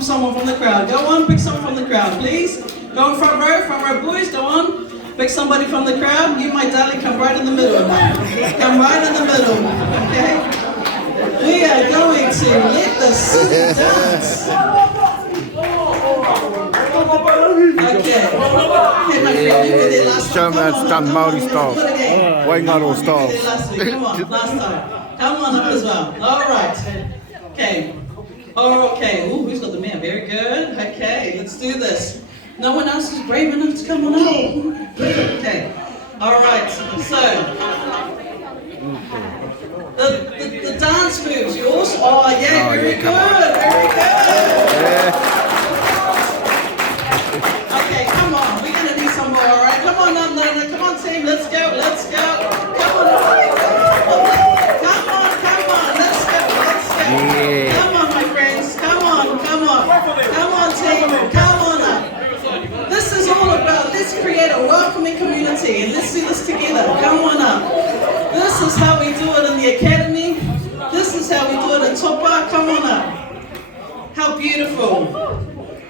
Someone from the crowd. Go on, pick someone from the crowd, please. Go in front row boys, go on. Pick somebody from the crowd. You, my darling, come right in the middle. Come right in the middle, okay? We are going to let the city dance. Okay. Hey, my friend, you were there last time. Show them that's done Māori style. Why not all styles? Come on, last time. Come on up as well. All right. Okay. Oh, okay. Ooh, who's got the man? Very good. Okay, let's do this. No one else is brave enough to come on up. Okay. All right. So, the dance moves. You also. Oh, yeah. Very good. Very good. Okay, come on. We're gonna need some more. All right. Come on, Nana. Come on, team. Let's go. Let's go. Come on. Come on. Come on. Let's go. Let's go. Yeah. Come on, my friends. Come on. Come on. Come on, team. Come on up. This is all about, let's create a welcoming community and let's do this together. Come on up. This is how we do it in the academy. This is how we do it in Topa. Come on up. How beautiful.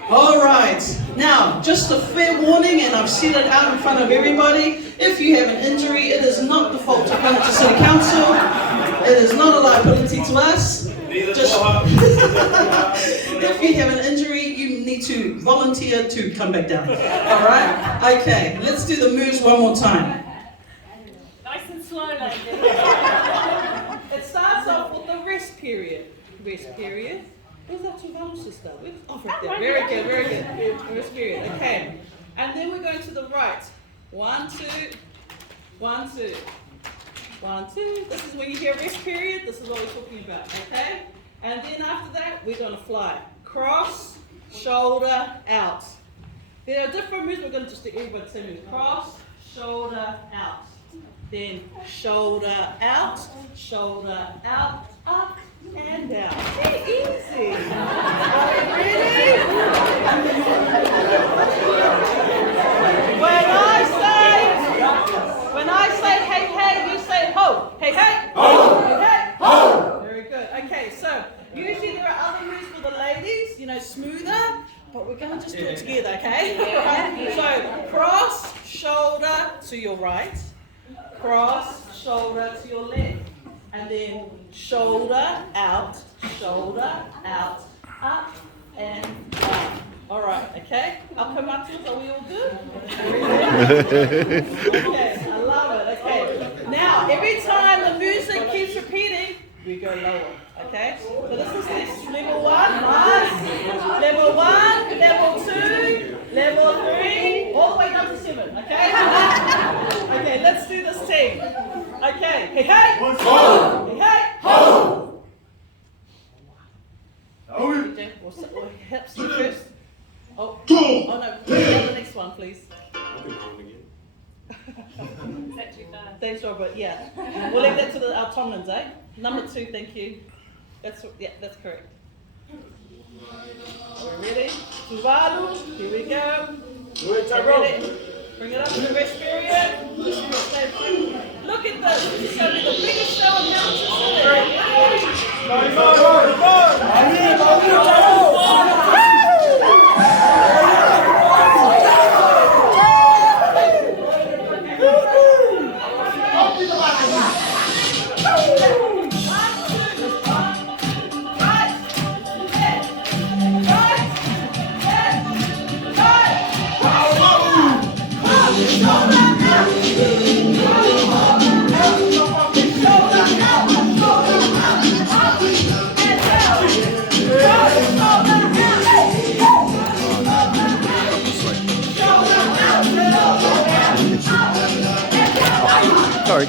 All right. Now, just a fair warning, and I've said it out in front of everybody. If you have an injury, it is not the fault to come to City Council. It is not a liability to us. Just if you have an injury, you need to volunteer to come back down. All right? Okay, let's do the moves one more time. Nice and slow, ladies. It starts off with the rest period. Rest period. Where's that Tuvalu sister? Oh, right there. Very good, very good. Rest period. Okay. And then we're going to the right. 1, 2, 1, 2. 1, 2. This is when you hear rest period. This is what we're talking about. Okay? And then after that, we're going to fly. Cross, shoulder, out. There are different moves. We're going to just do everybody the same move. Cross, shoulder, out. Then shoulder, out, up, and down. Easy. Ready? When I say hey, hey, you say ho. Hey, hey. Ho. Hey, hey. Ho. Very good. Okay, so usually there are other moves for the ladies, smoother, but we're going to just do it together, okay? Right? So cross, shoulder to your right, cross, shoulder to your left, and then shoulder, out, up, and down. All right, okay? I'll come up to it. Are we all good? Okay, I love it. Okay. Now, every time the music keeps repeating, we're go lower. Okay? So this is this. Level 1, nice. Level 1, level 2, level 3, all the way down to 7. Okay? Okay, let's do this team. Okay. Hey, hey. Ho. Hey, hey. Ho. We'll hips first. Oh no. The next one, please. Thanks, Robert. Yeah. We'll leave that to our Tomlins, eh? Number 2, thank you. That's correct. We're ready. Tuvalu, here we go. Ready? Bring it up to the rest period. Look at this. This is going to be the biggest show in Hamilton Sorry.